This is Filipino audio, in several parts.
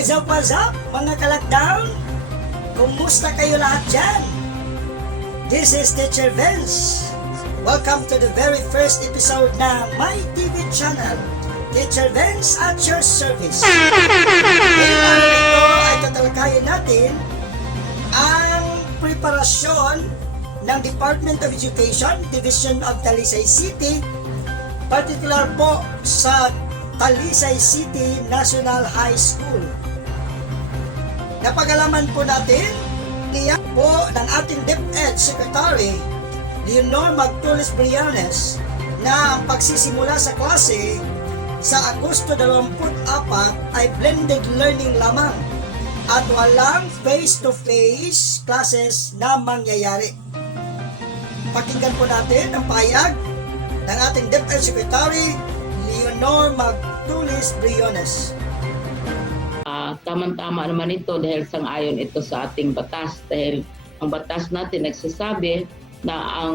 What's up, mga ka-lockdown? Kumusta kayo lahat dyan? This is Teacher Vince. Welcome to the very first episode na my TV channel, Teacher Vince at your service. Ngayong araw ito ay tatalakayin natin ang preparasyon ng Department of Education, Division of Talisay City, particular po sa Talisay City National High School. Napagalaman po natin, tiyak po ng ating DepEd Secretary, Leonor Magtulis-Briones, na ang pagsisimula sa klase sa Agosto 24 ay blended learning lamang at walang face-to-face classes na mangyayari. Pakinggan po natin ang pahayag ng ating DepEd Secretary, Leonor Magtulis-Briones. Tama-tama naman ito dahil sang-ayon ito sa ating batas dahil ang batas natin nagsasabi na ang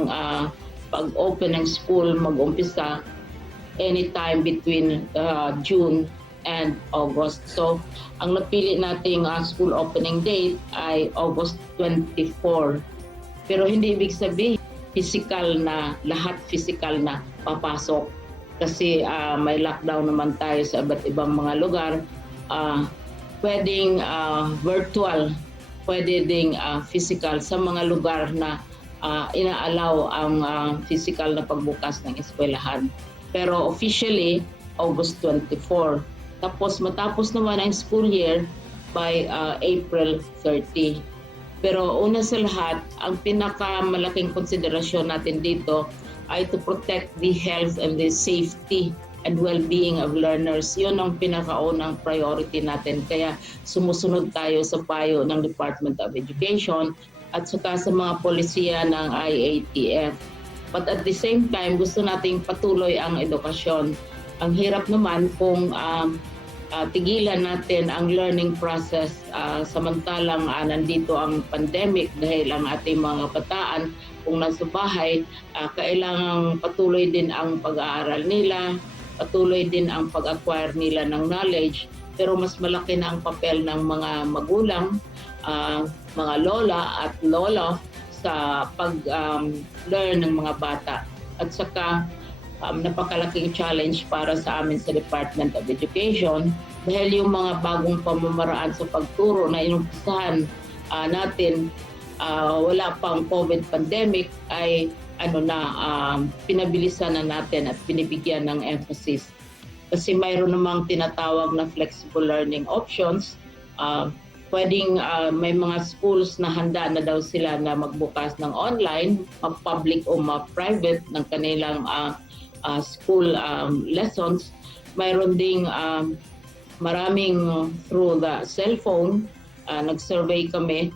pag-open ng school mag-umpisa anytime between June and August. So, ang napili nating school opening date ay August 24. Pero hindi ibig sabihin physical na, lahat physical na papasok. Kasi may lockdown naman tayo sa iba't ibang mga lugar. Pwedeng virtual, pwede ding physical sa mga lugar na inaalaw ang physical na pagbukas ng eskwelahan. Pero officially, August 24. Tapos matapos naman ang school year by April 30. Pero una sa lahat, ang pinakamalaking konsiderasyon natin dito ay to protect the health and the safety and well-being of learners. Yun ang pinakaunang priority natin. Kaya sumusunod tayo sa payo ng Department of Education at saka sa mga polisiya ng IATF. But at the same time, gusto nating patuloy ang edukasyon. Ang hirap naman kung tigilan natin ang learning process samantalang nandito ang pandemic dahil ang ating mga kabataan kung nasa bahay, kailangang patuloy din ang pag-aaral nila, patuloy din ang pag-acquire nila ng knowledge, pero mas malaki na ang papel ng mga magulang, mga lola at lolo sa pag-learn ng mga bata. At saka napakalaking challenge para sa amin sa Department of Education dahil yung mga bagong pamamaraan sa pagturo na inumpisahan natin wala pang COVID pandemic ay pinabilisan na natin at binibigyan ng emphasis. Kasi mayroon namang tinatawag na flexible learning options. Pwedeng may mga schools na handa na daw sila na magbukas ng online, mag-public o mag-private ng kanilang school lessons. Mayroon ding maraming through the cellphone. Nag-survey kami.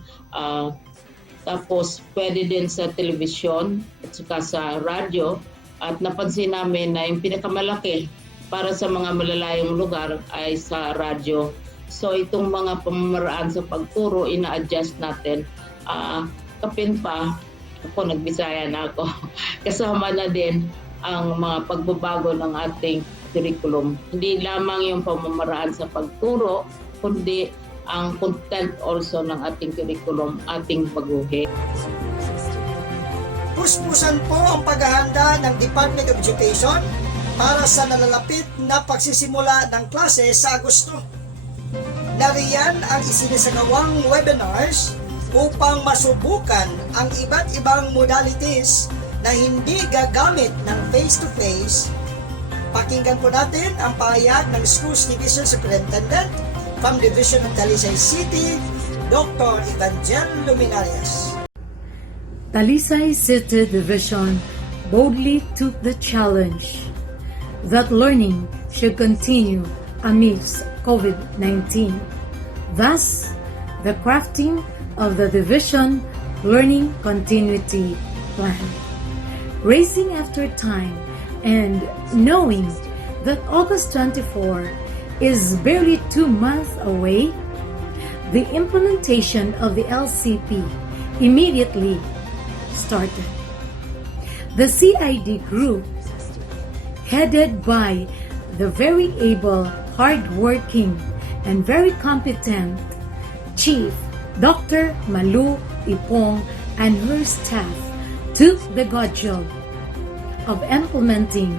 Tapos pwede din sa television at saka sa radyo at napansin namin na yung pinakamalaki para sa mga malalayong lugar ay sa radyo. So itong mga pamamaraan sa pagturo, ina-adjust natin. Kapin pa, ako nagbisaya na ako, kasama na din ang mga pagbabago ng ating curriculum. Hindi lamang yung pamamaraan sa pagturo, kundi ang content also ng ating curriculum, ating baguhin. Puspusan po ang paghahanda ng Department of Education para sa nalalapit na pagsisimula ng klase sa Agosto. Nariyan ang isinasagawang webinars upang masubukan ang iba't ibang modalities na hindi gagamit ng face-to-face. Pakinggan po natin ang pahayag ng Schools Division Superintendent from Division of Talisay City, Dr. Evangel Luminarias. Talisay City Division boldly took the challenge that learning should continue amidst COVID-19. Thus, the crafting of the Division Learning Continuity Plan. Racing after time and knowing that August 24 is barely 2 months away, the implementation of the LCP immediately started. The CID group, headed by the very able, hardworking, and very competent Chief Dr. Malu Ipong and her staff took the good job of implementing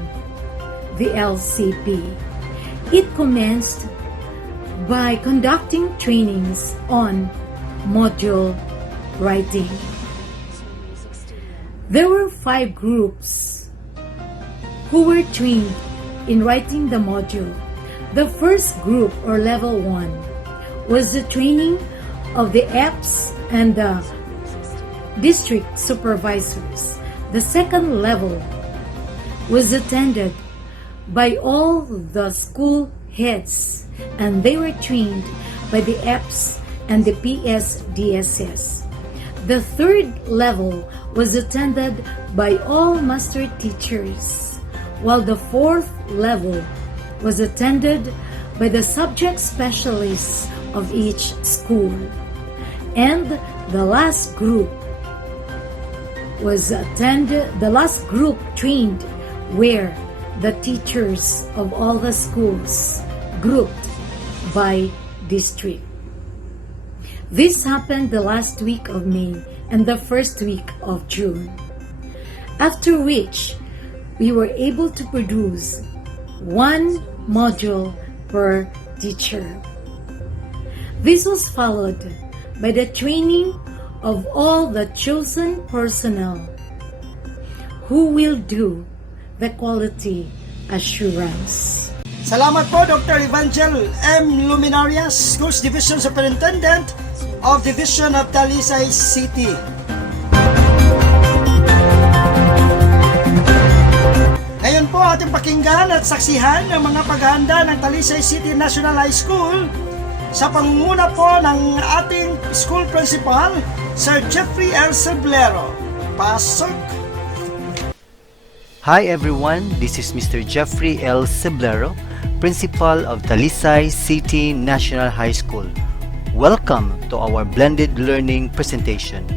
the LCP. It commenced by conducting trainings on module writing. There were 5 groups who were trained in writing the module. The first group, or level 1, was the training of the EPS and the district supervisors. The second level was attended by all the school heads, and they were trained by the EPS and the PSDSS. The third level was attended by all master teachers, while the fourth level was attended by the subject specialists of each school. And the last group trained were the teachers of all the schools, grouped by district. This happened the last week of May and the first week of June, after which we were able to produce 1 module per teacher. This was followed by the training of all the chosen personnel who will do the quality assurance. Salamat po, Dr. Evangel M. Luminarias, Schools Division Superintendent of Division of Talisay City. Ngayon po ating pakinggan at saksihan ang mga paghahanda ng Talisay City National High School sa pangunguna po ng ating school principal, Sir Jeffrey L. Ceblero. Pasok! Hi everyone, this is Mr. Jeffrey L. Ceblero, Principal of Talisay City National High School. Welcome to our blended learning presentation.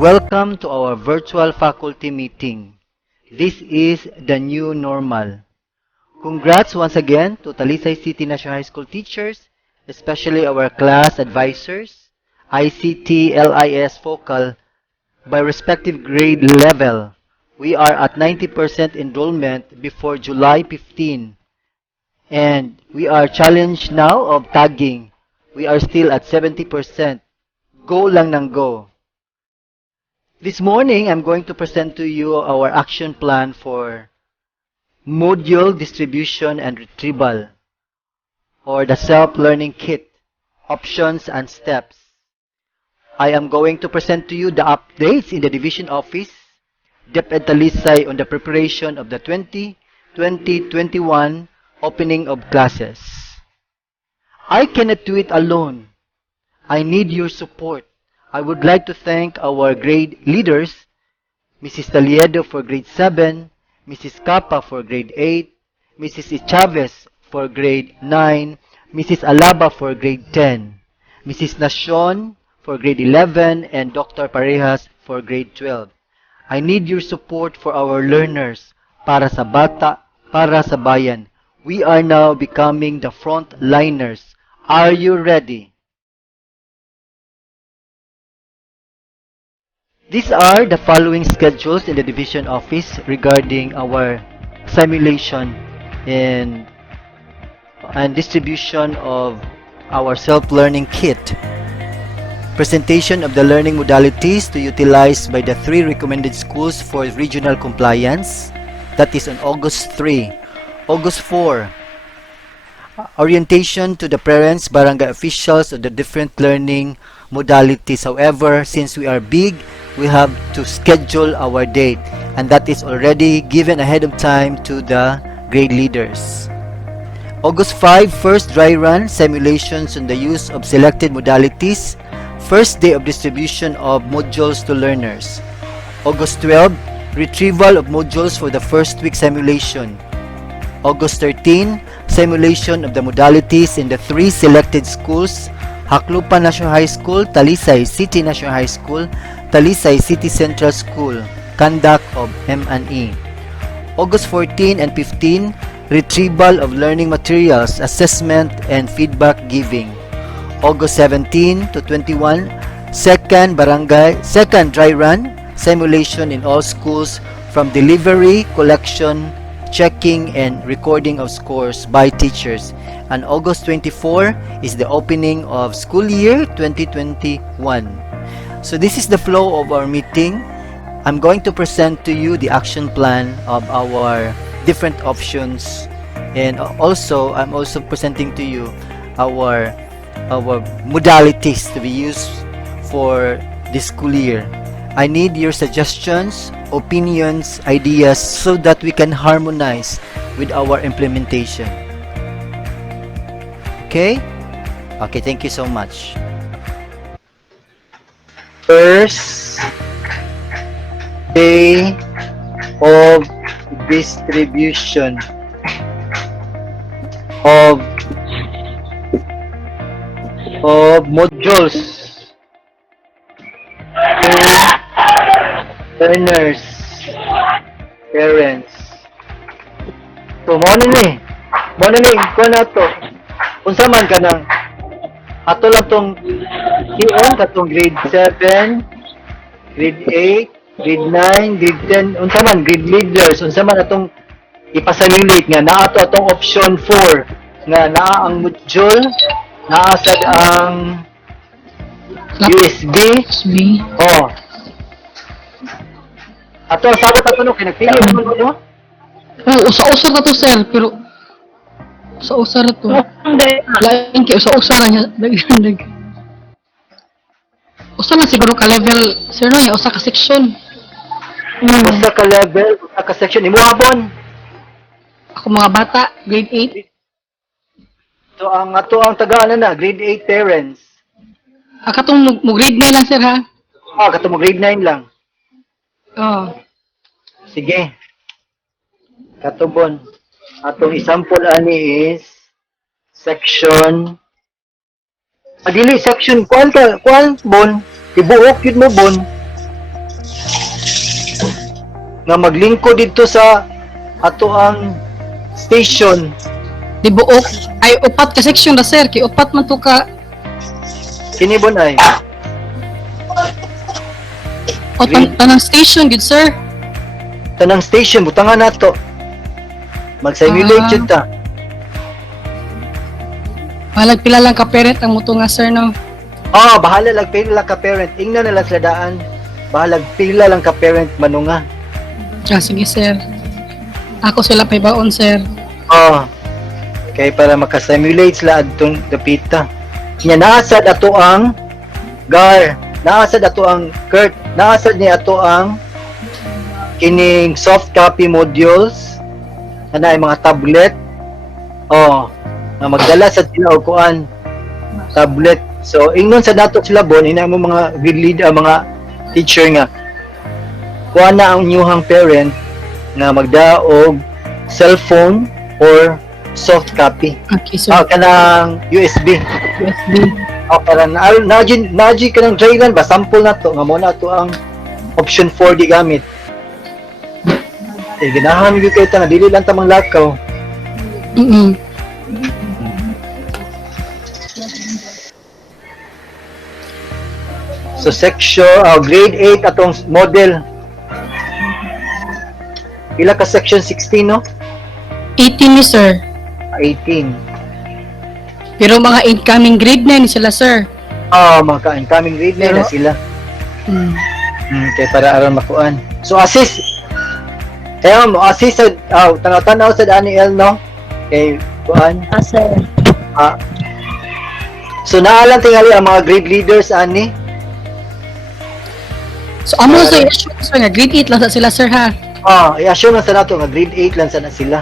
Welcome to our virtual faculty meeting. This is the new normal. Congrats once again to Talisay City National High School teachers, especially our class advisors, ICT, LIS focal, by respective grade level. We are at 90% enrollment before July 15, and we are challenged now of tagging. We are still at 70%. Go lang ng go. This morning, I'm going to present to you our action plan for module distribution and retrieval, or the self-learning kit, options and steps. I am going to present to you the updates in the division office, DepEd Talisay, on the preparation of the 2020-21 opening of classes. I cannot do it alone. I need your support. I would like to thank our grade leaders, Mrs. Taliedo for grade 7, Mrs. Capa for grade 8, Mrs. Chavez for grade 9, Mrs. Alaba for grade 10, Mrs. Nacion for grade 11, and Dr. Parejas for grade 12. I need your support for our learners, para sa bata, para sa bayan. We are now becoming the frontliners. Are you ready? These are the following schedules in the division office regarding our simulation and distribution of our self-learning kit. Presentation of the learning modalities to utilize by the 3 recommended schools for regional compliance. That is on August 3. August 4. Orientation to the parents, barangay officials of the different learning modalities. However, since we are big, we have to schedule our date, and that is already given ahead of time to the grade leaders. August 5, first dry run simulations on the use of selected modalities. First day of distribution of modules to learners. August 12, retrieval of modules for the first week simulation. August 13, simulation of the modalities in the 3 selected schools: Haklupan National High School, Talisay City National High School, Talisay City Central School. Conduct of M&E. August 14 and 15, retrieval of learning materials, assessment, and feedback giving. August 17 to 21, second dry run simulation in all schools from delivery, collection, checking, and recording of scores by teachers. And August 24 is the opening of school year 2021. So this is the flow of our meeting. I'm going to present to you the action plan of our different options, and also I'm also presenting to you our modalities to be used for this school year. I need your suggestions, opinions, ideas so that we can harmonize with our implementation. Okay? Okay, thank you so much. First day of distribution of modules to learners, parents. So mo ni ko na to. Unsa man kanang ato lang tong TN katong grade 7, grade 8, grade 9, grade 10, unsa man grade leaders, unsa man atong ipasimulate nga naa to atong option 4 nga naa ang module, naa sad ang USB. Oh. Ato ang sabot ato no kay nagpili mo no? Usa-usa ka to sir, pero usa-usa ra to. Lain kay usa-usa ra niya. Dag. Usa na siguro ka level, sir no, usa ka section. Usa ka level, usa ka section imo hapon. Ako mga bata, grade 8. So ang ato ang taga na grade 8 parents. Katong mo grade 9 lang sir ha. Katong grade 9 lang. Oh. Sige. Katubon. Atong example ani is section. Dili section kuan bon. Tibuok yun mo bon. Nga maglingkod dito sa ato ang station. Di buok ay upat ka section ra sir, kay upat man to ka. Kini bon ay. O tanang station gid sir. Tanang station butangan nato. Mag-simulate yun ta. Balag pila lang ka parent ang muto nga sir no. Bahala lang pila lang ka parent. Ingna na lang sila daan. Bahalag pila lang ka parent manunga. Sige sir. Ako sila pay baon sir. Kay para makasimulate sila adtong dapita. Nya naasad ato ang GAR, naasad ato ang CERT, naasad ni ato ang kining soft copy modules na ay mga tablet. Na magdala sa sila og kuan tablet. So ingon sa dato sila bon ina mo mga grade leader, mga teacher nga kuha na ang inyong parent na magda og cellphone or soft copy. Okay, sir. Kanang USB. Para naji kanang dry run ba sample na to nga mo na to ang option 4 gigamit. Ganahan gyud kay ta nga dili lang ta manglakaw. So section grade 8 atong model. Pila ka section 16 no? 18 ni sir. 18. Pero mga incoming grade 9 sila sir. Mga incoming grade 9 na sila. Kaya para aron makuan. So assist. Kaya mo assist sa tanaw-tanaw sa Daniel no. Kay kuan. Sir. So naalang tingali ang mga grade leaders ani. So amo sir, sir nga grade 8 lang sa sila sir ha. I-assume lang sa nato nga grade 8 lang sana sila.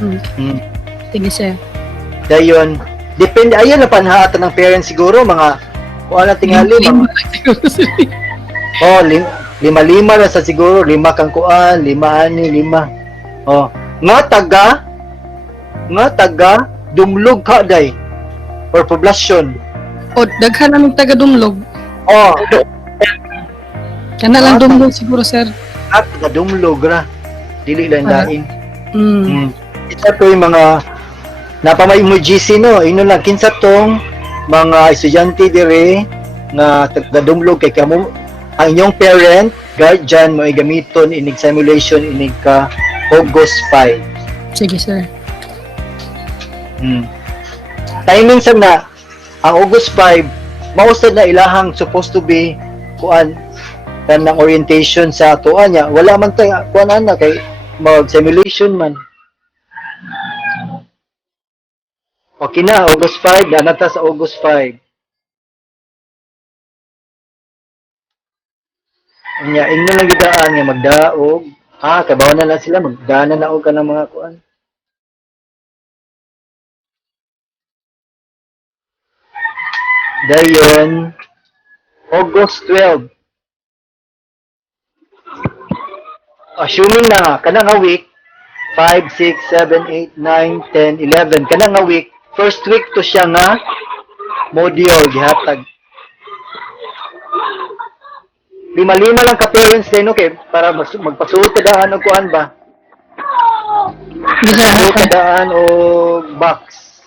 Hmm. Sige sir. Dayon, depende ayan na panhaatan ng parents siguro mga kuan na tingali mga lima lang sa siguro, 5 kang kuan, 5 ani, 5. Nga taga dumlog ka day or poblasyon. O daghan naming taga Dumlog. Kana lang Dumlog siguro sir. Taga dumlog ra. Dili lang lain. Isa to yung mga napamay mo GC no, ino lang kinsa tong mga estudyante dire nga taga dumlog kay kamo ang inyong parent, guardian mo gamiton inig simulation inig ka August 5. Sige sir. Timing sa na ang August 5 mausad na ilahang supposed to be kuan ng orientation sa tuwa niya. Wala man tay kuan ana kay mag simulation man. Okay na, August 5, danata sa August 5. Nya inyo lang gidaan nga magdaog. Kabaw na lang sila magdana na og kanang mga kuan. Dayon August 12. Assuming na kanang nga week 5, 6, 7, 8, 9, 10, 11 kanang nga week, first week to siya nga module gihatag. 5 lang ka parents din okay para magpasuot daan og kuan ba? Pasuot daan og box.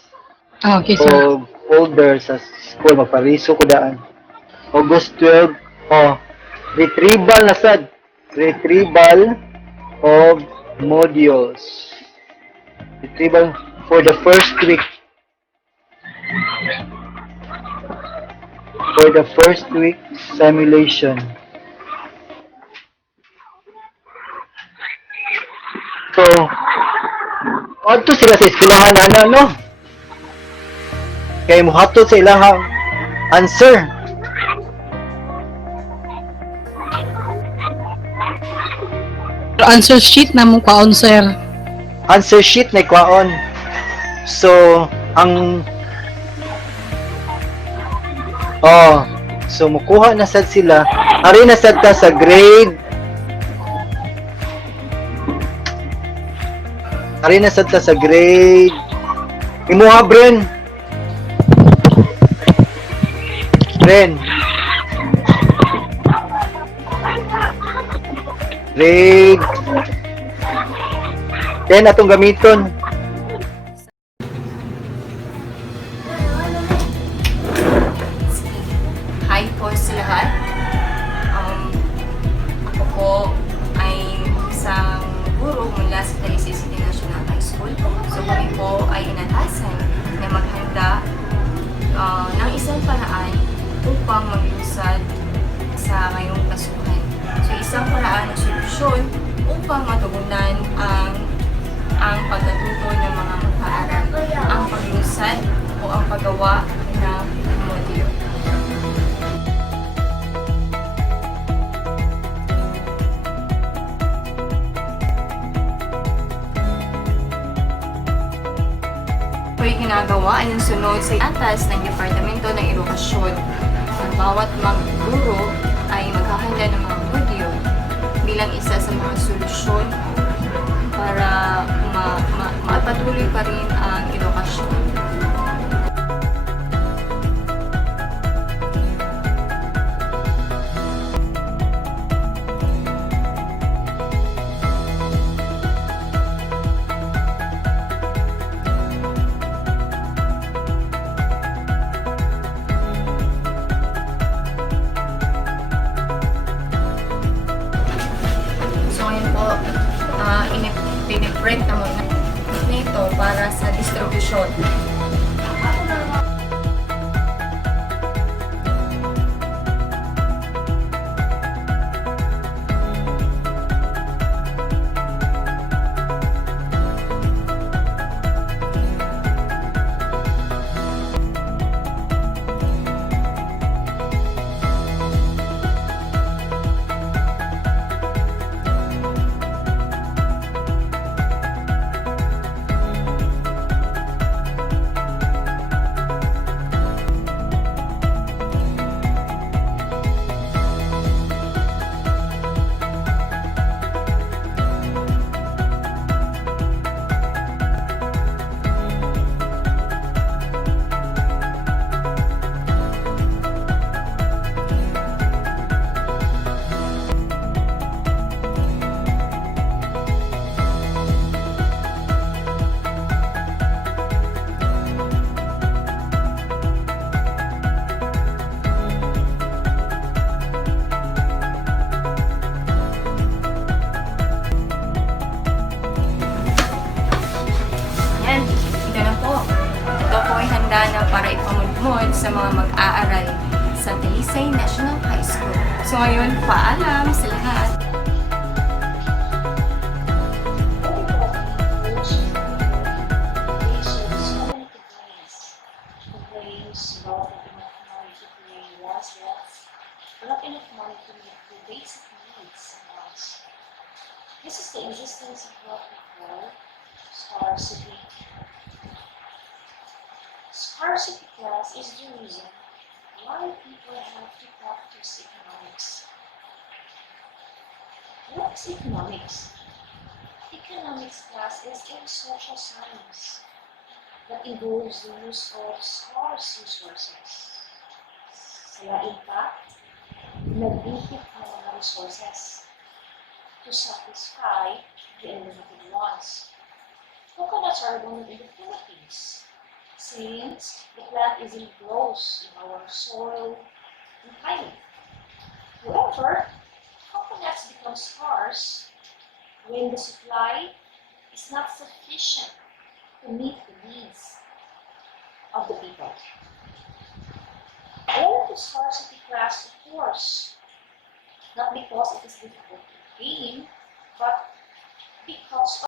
Okay sir. O folder sa school magpariso ko daan. August 12 retrieval na sad. Retrieval of modules. Retrieval for the first week. For the first week simulation. So, adto sila sa eskwelahan ana no? Kay muhatod sa ilahang answer. Answer sheet na mo kwaon sir. Answer sheet na kwaon. So, ang so mukuha na sad sila. Ari na sad ta sa grade. Ari na sad ta sa grade. Imuha Bren. Grade 10 atong gamiton. Hi po sa lahat. Ako po ay isang guro mula sa TCNHS National High School. So kami po ay inatasan na maghanda ng isang paraan upang maglusad sa ngayong pasukan. So isang paraan ng solusyon upang matugunan ang pagkatuto ng mga mag-aaral, ang paglusad o ang paggawa ng module. Ito'y ginagawa ay sunod sa atas ng Departamento ng Edukasyon. Ang bawat mga guro ay maghahanda ng mga module bilang isa sa mga solusyon para mapatuloy pa rin ang edukasyon. Piniprint na muna nito para sa distribution. handa na para ipamudmod sa mga mag-aaral sa Talisay National High School. So ngayon, paalam sa lahat! Complaints about not enough money to pay last rents, not enough money to meet the basic needs and wants. This is the existence of what we call scarcity. Scarcity class is the reason why people have to practice economics. What is economics? Economics class is a social science that involves the use of scarce resources. Kaya in fact, nag-ipit ng mga resources to satisfy the unlimited wants. Coconuts are abundant in the Philippines since the plant easily grows in our soil and climate. However, coconuts become scarce when the supply is not sufficient to meet the needs of the people. All the scarcity class, of course, not because it is difficult to gain, but because of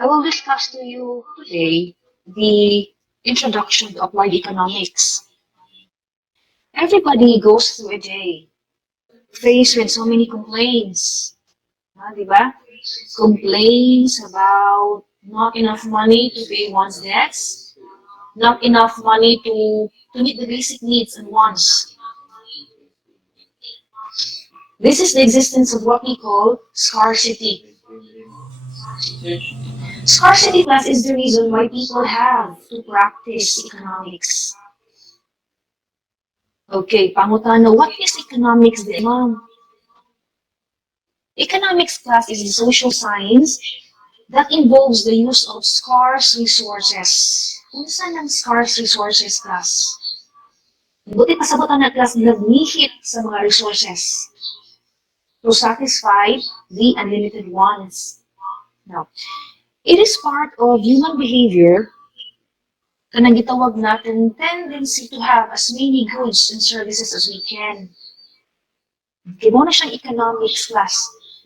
I will discuss to you today the introduction to applied economics. Everybody goes through a day faced with so many complaints, Di ba? Complains about not enough money to pay one's debts, not enough money to meet the basic needs and wants. This is the existence of what we call scarcity. Scarcity class is the reason why people have to practice economics. Okay, pangutano, what is economics then, ma'am? Economics class is a social science that involves the use of scarce resources. Kung saan ang scarce resources class? Buti pasabutan na class nagnihit sa mga resources to satisfy the unlimited ones. Now, it is part of human behavior kanang gitawag natin tendency to have as many goods and services as we can. Kaya mo na siyang economics class,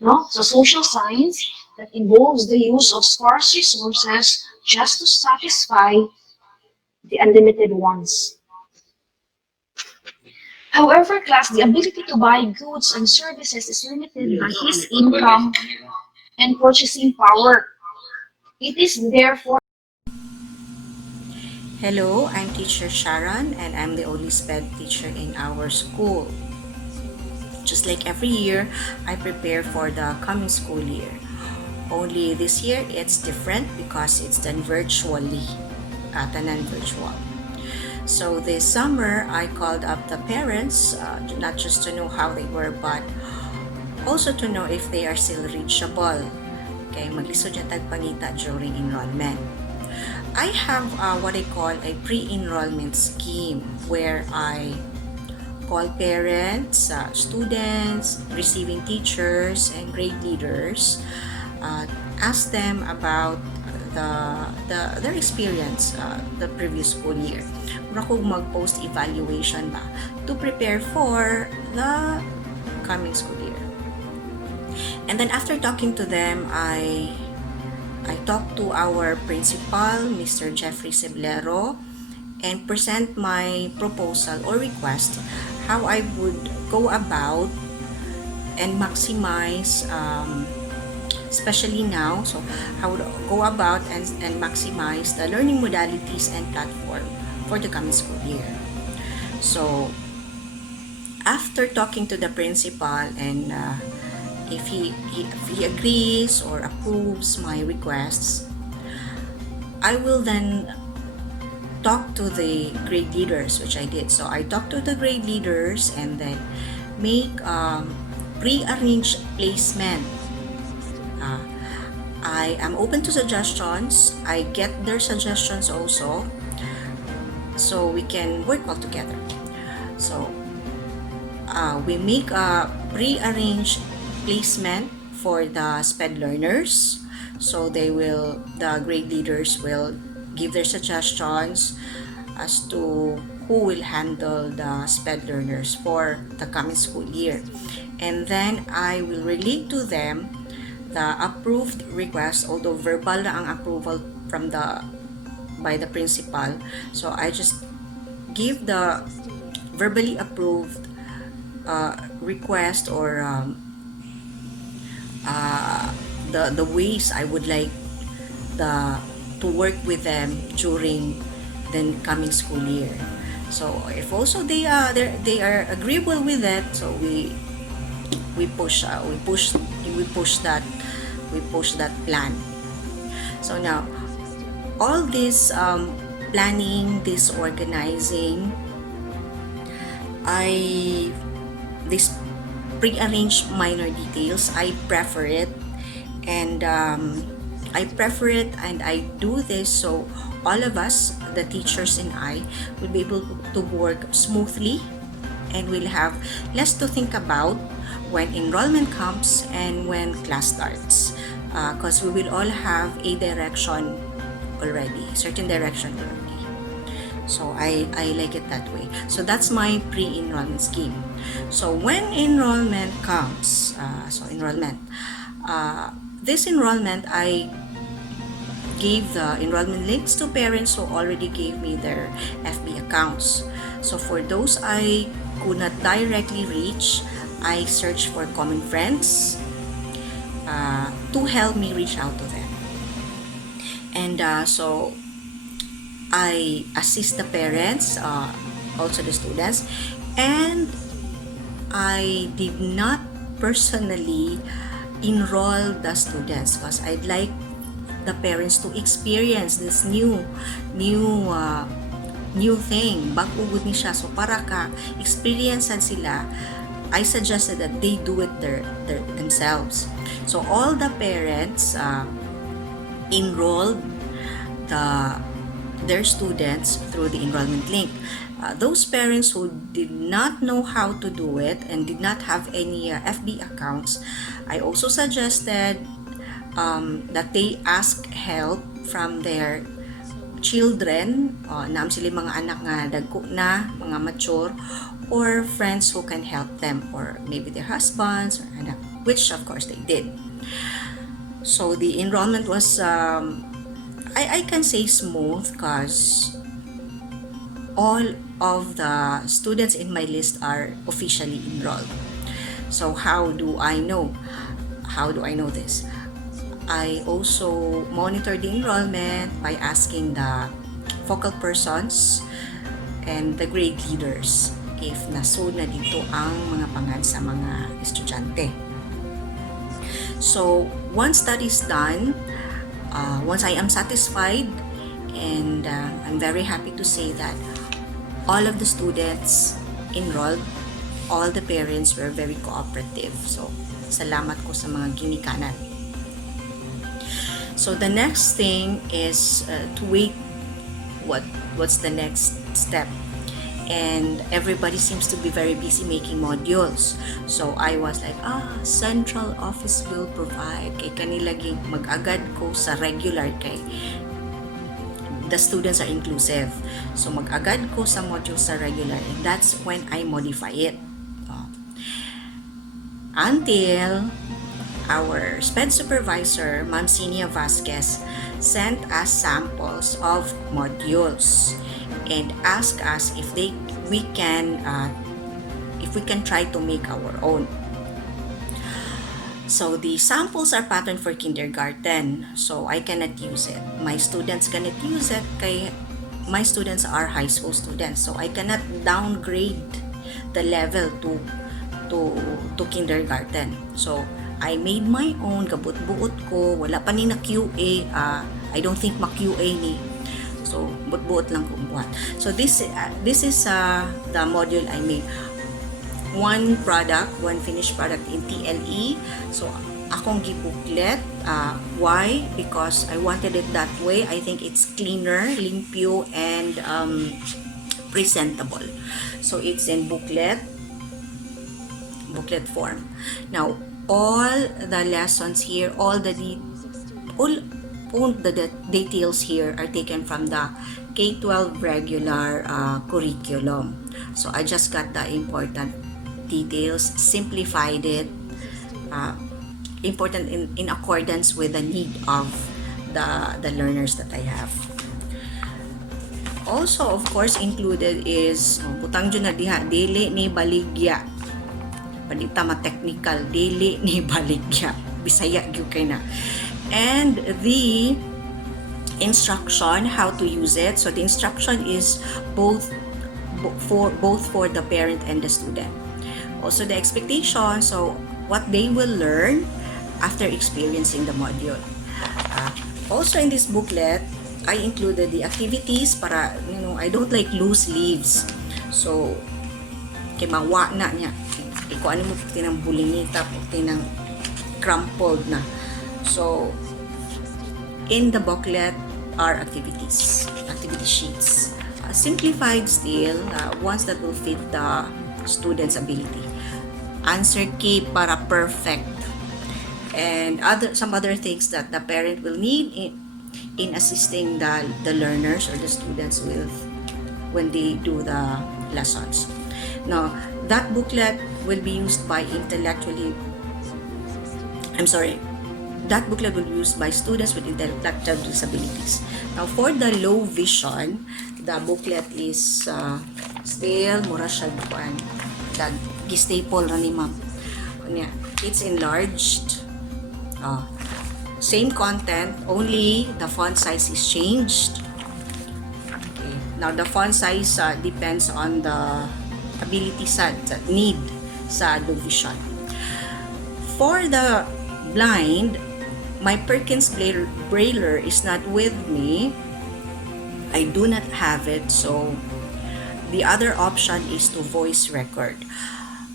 no? So social science that involves the use of scarce resources just to satisfy the unlimited ones. However, class, the ability to buy goods and services is limited by his income and purchasing power. It is therefore Hello, I'm Teacher Sharon and I'm the only SPED teacher in our school. Just like every year, I prepare for the coming school year. Only this year, it's different because it's done virtually, tanan virtual. So this summer, I called up the parents, not just to know how they were, but also to know if they are still reachable. Okay, maglisod yung tagpangita during enrollment. I have what I call a pre-enrollment scheme where I call parents, students, receiving teachers, and grade leaders, ask them about their experience the previous school year. Mura kong mag-post evaluation ba to prepare for the coming school year. And then after talking to them, I talked to our principal, Mr. Jeffrey Seblero, and present my proposal or request how I would go about and maximize, especially now, so how would go about and maximize the learning modalities and platform for the coming school year. So after talking to the principal and if he agrees or approves my requests, I will then talk to the grade leaders, which I did. So I talked to the grade leaders and then make pre-arranged placement. I am open to suggestions. I get their suggestions also, so we can work all together. So we make a pre-arranged placement for the SPED learners. So the grade leaders will give their suggestions as to who will handle the SPED learners for the coming school year. And then I will relate to them the approved request, although verbal na ang approval by the principal. So I just give the verbally approved request or the ways I would like to work with them during the coming school year. So if also they are agreeable with that, so we push that plan. So now all this planning, this organizing, this pre-arranged minor details, I prefer it, and I do this so all of us, the teachers and I, will be able to work smoothly and will have less to think about when enrollment comes and when class starts, because we will all have a direction already, certain direction already. So I like it that way. So that's my pre-enrollment scheme. So when enrollment comes, this enrollment, I gave the enrollment links to parents who already gave me their FB accounts. So for those I could not directly reach, I searched for common friends to help me reach out to them. And so I assist the parents, also the students, and I did not personally enroll the students because I'd like the parents to experience this new thing. Bag-ugod ni siya. So para ka experiencean sila, I suggested that they do it themselves. So all the parents enrolled their students through the enrollment link. Those parents who did not know how to do it and did not have any FB accounts, I also suggested that they ask help from their children, naam sila mga anak nga dagko na, mga mature, or friends who can help them, or maybe their husbands or anak, which of course they did. So the enrollment was I can say smooth because all of the students in my list are officially enrolled. So how do I know? How do I know this? I also monitor the enrollment by asking the focal persons and the grade leaders if nasud na dito ang mga pangan sa mga estudyante. So once that is done, once I am satisfied, and I'm very happy to say that all of the students enrolled, all the parents were very cooperative. So salamat ko sa mga ginikanan. So the next thing is to wait what's the next step. And everybody seems to be very busy making modules. So I was like, central office will provide. Kay kanila mag-agad ko sa regular kay the students are inclusive. So mag-agad ko sa module sa regular, and that's when I modify it. Until our SPED supervisor, Ma'am Cinia Vasquez, sent us samples of modules and ask us if we can try to make our own. So the samples are patterned for kindergarten, so I cannot use it. My students cannot use it kay my students are high school students, so I cannot downgrade the level to kindergarten. So I made my own, gabut-buot ko, wala pa ni na QA, I don't think ma-QA ni. So, buot-buot lang ko buhat. So, this is the module I made. One finished product in TLE. So, akong gibuklet. Why? Because I wanted it that way. I think it's cleaner, limpyo, and presentable. So, it's in booklet form. Now, all the lessons here, all the details here are taken from the K-12 regular curriculum. So I just got the important details, simplified it, important in accordance with the need of the learners that I have. Also, of course, included is butang dyan na diha, dili ni baligya. Panita ma-technical, dili ni baligya. Bisaya gyud kay na. And the instruction, how to use it. So the instruction is both for the parent and the student. Also the expectation, so what they will learn after experiencing the module. Also in this booklet, I included the activities para, I don't like loose leaves. So, kay mawa na niya. Kung ano mo tinang bulingita, tinang crumpled na. So, in the booklet are activity sheets. Simplified still, ones that will fit the student's ability. Answer key para perfect. And some other things that the parent will need in assisting the learners or the students when they do the lessons. Now, that booklet will be used by that booklet will be used by students with intellectual disabilities. Now, for the low vision, the booklet is still mura siya kuan. Gistaple ra ni ma'am. It's enlarged. Same content, only the font size is changed. Okay. Now, the font size depends on the ability sa need sa low vision. For the blind, my Perkins Brailler is not with me. I do not have it, so the other option is to voice record.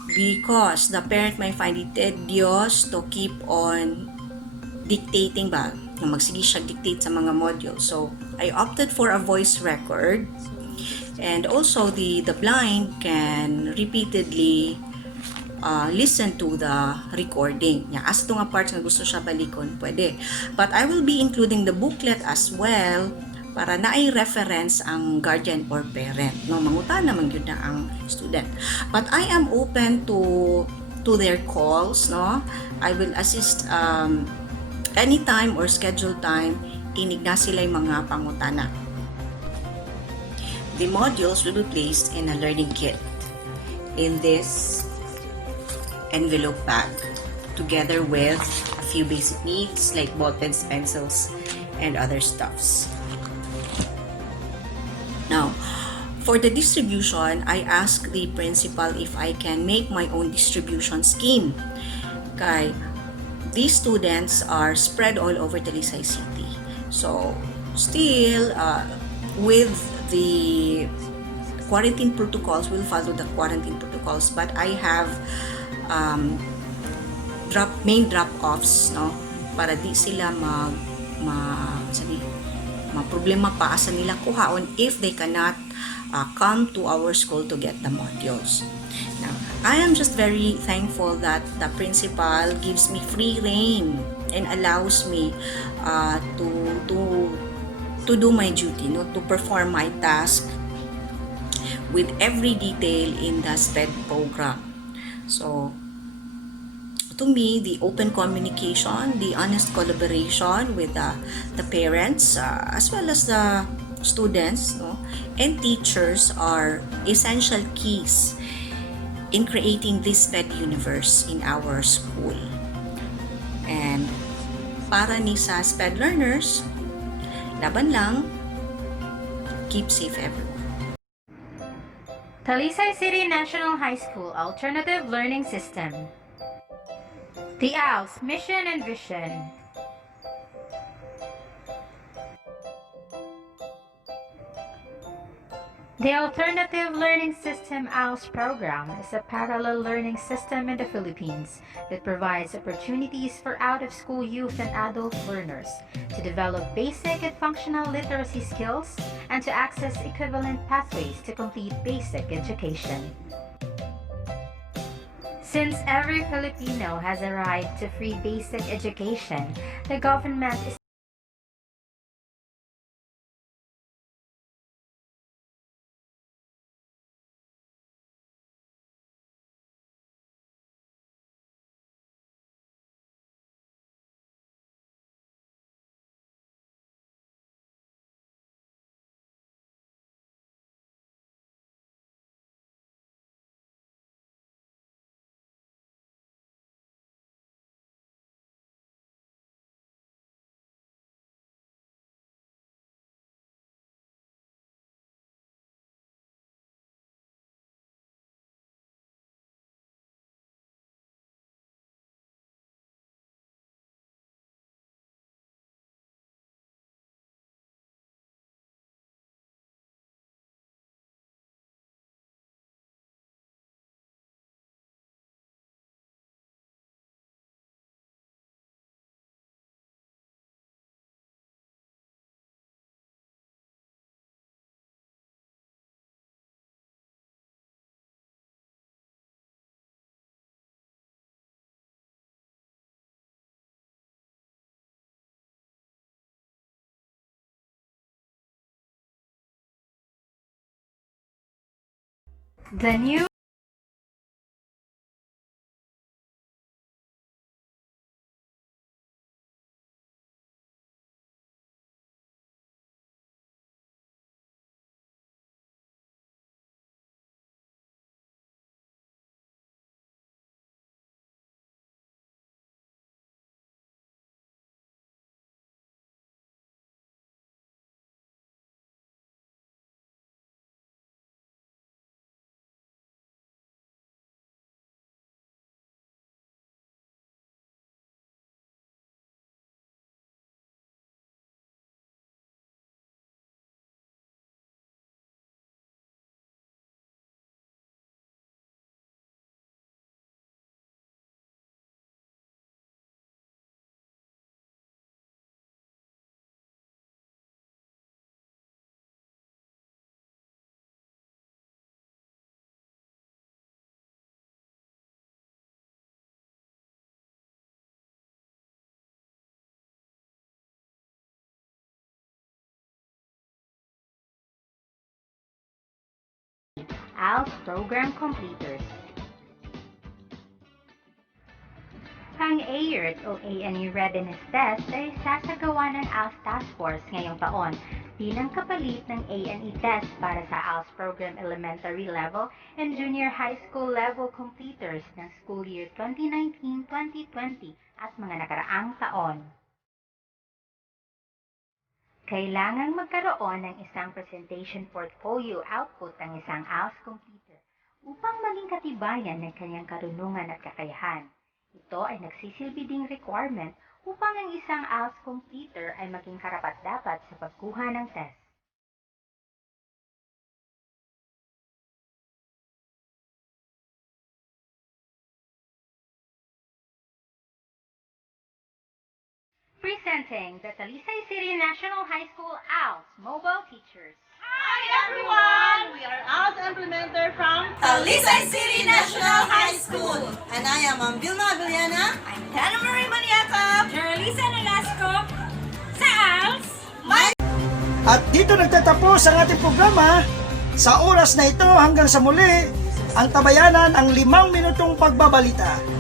Because the parent might find it tedious to keep on dictating ba, na magsige siya dictate sa mga modules. So, I opted for a voice record. And also, the blind can repeatedly listen to the recording. Yeah, as ito nga parts nga gusto siya balikon, pwede. But I will be including the booklet as well para naay reference ang guardian or parent. No, mangutan naman yun na ang student. But I am open to their calls. No, I will assist anytime or schedule time. Inig na sila yung mga pangutana. The modules will be placed in a learning kit in this envelope bag together with a few basic needs like ballpens, pencils, and other stuffs. Now, for the distribution, I asked the principal if I can make my own distribution scheme. Okay, these students are spread all over Talisay City. So, still, with the quarantine protocols, we'll follow the quarantine protocols, but I have main drop-offs, no, para di sila problema pa asa nila kuhaon if they cannot come to our school to get the modules. Now, I am just very thankful that the principal gives me free rein and allows me to do my duty, no, to perform my task with every detail in the SPED program. So, to me, the open communication, the honest collaboration with the parents, as well as the students, no, and teachers are essential keys in creating this SPED universe in our school. And para ni sa SPED learners, laban lang, keep safe everyone. Talisay City National High School Alternative Learning System. The OWL's mission and vision. The Alternative Learning System OWLS program is a parallel learning system in the Philippines that provides opportunities for out-of-school youth and adult learners to develop basic and functional literacy skills and to access equivalent pathways to complete basic education. Since every Filipino has a right to free basic education, the government is the new ALS program completers. Ang AYRT o A&E Readiness Test ay sasagawa ng ALS Task Force ngayong taon bilang kapalit ng A&E Test para sa ALS Program Elementary Level and Junior High School Level completers ng school year 2019-2020 at mga nakaraang taon. Kailangang magkaroon ng isang presentation portfolio output ng isang ALS completer upang maging katibayan ng kanyang karunungan at kakayahan. Ito ay nagsisilbi ding requirement upang ang isang ALS completer ay maging karapat-dapat sa pagkuha ng test. Presenting the Talisay City National High School ALS Mobile Teachers. Hi everyone! We are ALS implementer from Talisay City National High School. And I am Vilma Abiliana. I'm Tana Marie Maniaco, Jeralisa Nolasco sa ALS. At dito nagtatapos ang ating programa. Sa oras na ito hanggang sa muli, ang tabayanan ang 5 minutong pagbabalita.